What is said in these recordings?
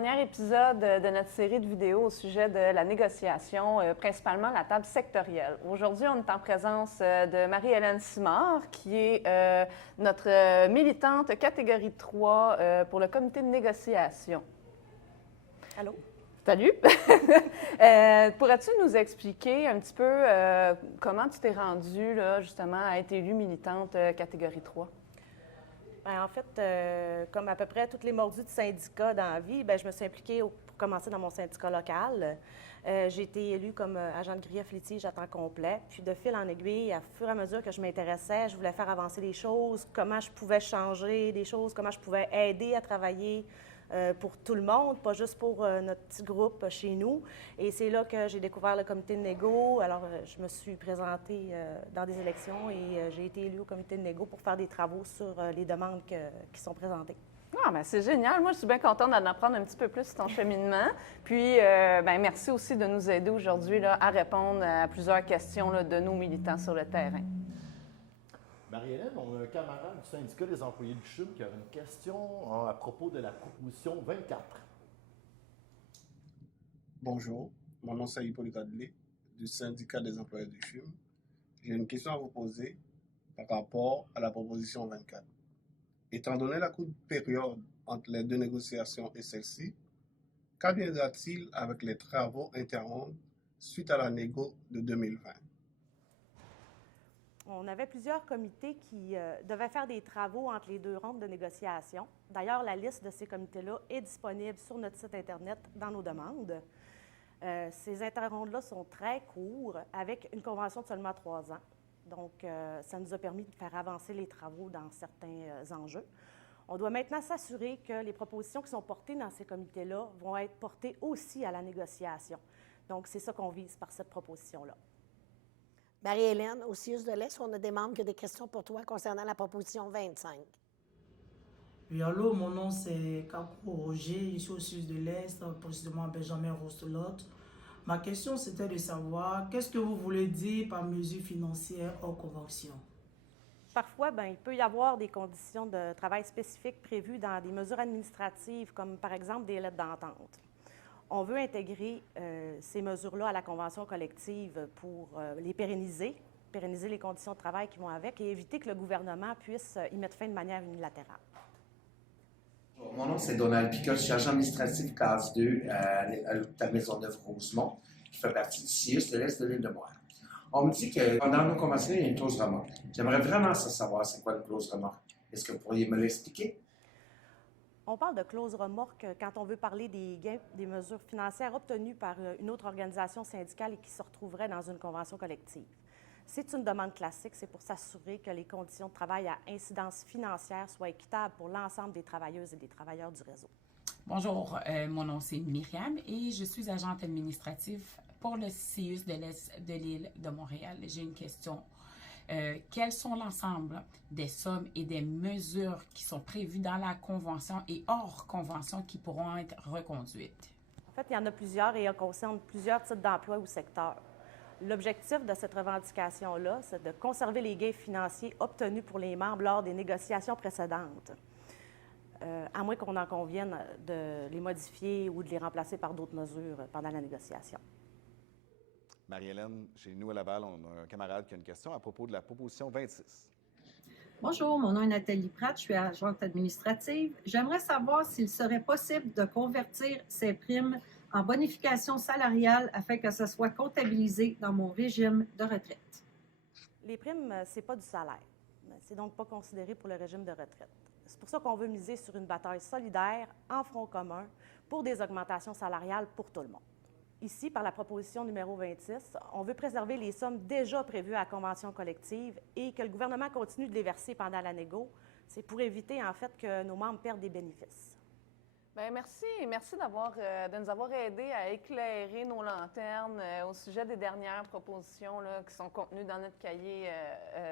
dernier épisode de notre série de vidéos au sujet de la négociation, principalement la table sectorielle. Aujourd'hui, on est en présence de Marie-Hélène Simard, qui est notre militante catégorie 3 pour le comité de négociation. Allô? Salut! Pourrais-tu nous expliquer un petit peu comment tu t'es rendue, là, justement, à être élue militante catégorie 3? Bien, en fait, comme à peu près toutes les mordus de syndicats dans la vie, bien, je me suis impliquée pour commencer dans mon syndicat local. J'ai été élue comme agent de grief litige à temps complet. Puis de fil en aiguille, à fur et à mesure que je m'intéressais, je voulais faire avancer les choses, comment je pouvais changer des choses, comment je pouvais aider à travailler pour tout le monde, pas juste pour notre petit groupe chez nous. Et c'est là que j'ai découvert le comité de négo. Alors, je me suis présentée dans des élections et j'ai été élue au comité de négo pour faire des travaux sur les demandes qui sont présentées. Ah, bien, c'est génial. Moi, je suis bien contente d'en apprendre un petit peu plus sur ton cheminement. Puis, bien, merci aussi de nous aider aujourd'hui là, à répondre à plusieurs questions là, de nos militants sur le terrain. Marie-Hélène, on a un camarade du syndicat des employés du CHUM qui a une question à propos de la proposition 24. Bonjour, mon nom c'est Hippolyte Adlé, du syndicat des employés du CHUM. J'ai une question à vous poser par rapport à la proposition 24. Étant donné la courte période entre les deux négociations et celle-ci, qu'adviendra-t-il avec les travaux interromps suite à la négo de 2020? On avait plusieurs comités qui devaient faire des travaux entre les deux rondes de négociation. D'ailleurs, la liste de ces comités-là est disponible sur notre site Internet dans nos demandes. Ces interrondes-là sont très courts, avec une convention de seulement 3 ans. Donc, ça nous a permis de faire avancer les travaux dans certains enjeux. On doit maintenant s'assurer que les propositions qui sont portées dans ces comités-là vont être portées aussi à la négociation. Donc, c'est ça qu'on vise par cette proposition-là. Marie-Hélène, au CIUS de l'Est, on a des membres qui ont des questions pour toi concernant la proposition 25. Oui, allô, mon nom c'est Kakou Roger, je suis au CIUS de l'Est, précisément à Benjamin Rostelotte. Ma question c'était de savoir qu'est-ce que vous voulez dire par mesure financière hors convention? Parfois, bien, il peut y avoir des conditions de travail spécifiques prévues dans des mesures administratives, comme par exemple des lettres d'entente. On veut intégrer ces mesures-là à la convention collective pour les pérenniser les conditions de travail qui vont avec et éviter que le gouvernement puisse y mettre fin de manière unilatérale. Mon nom, c'est Donald Picotte. Je suis agent administratif case 2 à l'hôpital Maisonneuve-Rosemont, qui fait partie du CIUS de l'Est de l'île de Montréal. On me dit que dans nos conventions, il y a une clause remorque. J'aimerais vraiment savoir c'est quoi une clause remorque. Est-ce que vous pourriez me l'expliquer? On parle de clause remorque quand on veut parler des gains, des mesures financières obtenues par une autre organisation syndicale et qui se retrouverait dans une convention collective. C'est une demande classique, c'est pour s'assurer que les conditions de travail à incidence financière soient équitables pour l'ensemble des travailleuses et des travailleurs du réseau. Bonjour, mon nom c'est Myriam et je suis agente administrative pour le CIUS de l'Est de l'île de Montréal. J'ai une question. Quels sont l'ensemble des sommes et des mesures qui sont prévues dans la convention et hors convention qui pourront être reconduites? En fait, il y en a plusieurs et elles concernent plusieurs types d'emplois ou secteurs. L'objectif de cette revendication-là, c'est de conserver les gains financiers obtenus pour les membres lors des négociations précédentes, à moins qu'on en convienne de les modifier ou de les remplacer par d'autres mesures pendant la négociation. Marie-Hélène, chez nous à Laval, on a un camarade qui a une question à propos de la proposition 26. Bonjour, mon nom est Nathalie Pratt, je suis agente administrative. J'aimerais savoir s'il serait possible de convertir ces primes en bonification salariale afin que ce soit comptabilisé dans mon régime de retraite. Les primes, ce n'est pas du salaire. C'est donc pas considéré pour le régime de retraite. C'est pour ça qu'on veut miser sur une bataille solidaire, en front commun, pour des augmentations salariales pour tout le monde. Ici, par la proposition numéro 26, on veut préserver les sommes déjà prévues à la convention collective et que le gouvernement continue de les verser pendant la négo. C'est pour éviter, en fait, que nos membres perdent des bénéfices. Bien, merci. Merci de nous avoir aidés à éclairer nos lanternes au sujet des dernières propositions là, qui sont contenues dans notre cahier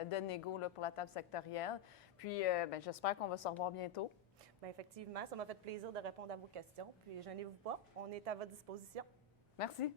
de négo là, pour la table sectorielle. Puis, bien, j'espère qu'on va se revoir bientôt. Bien, effectivement, ça m'a fait plaisir de répondre à vos questions. Puis, gênez-vous pas, on est à votre disposition. Merci.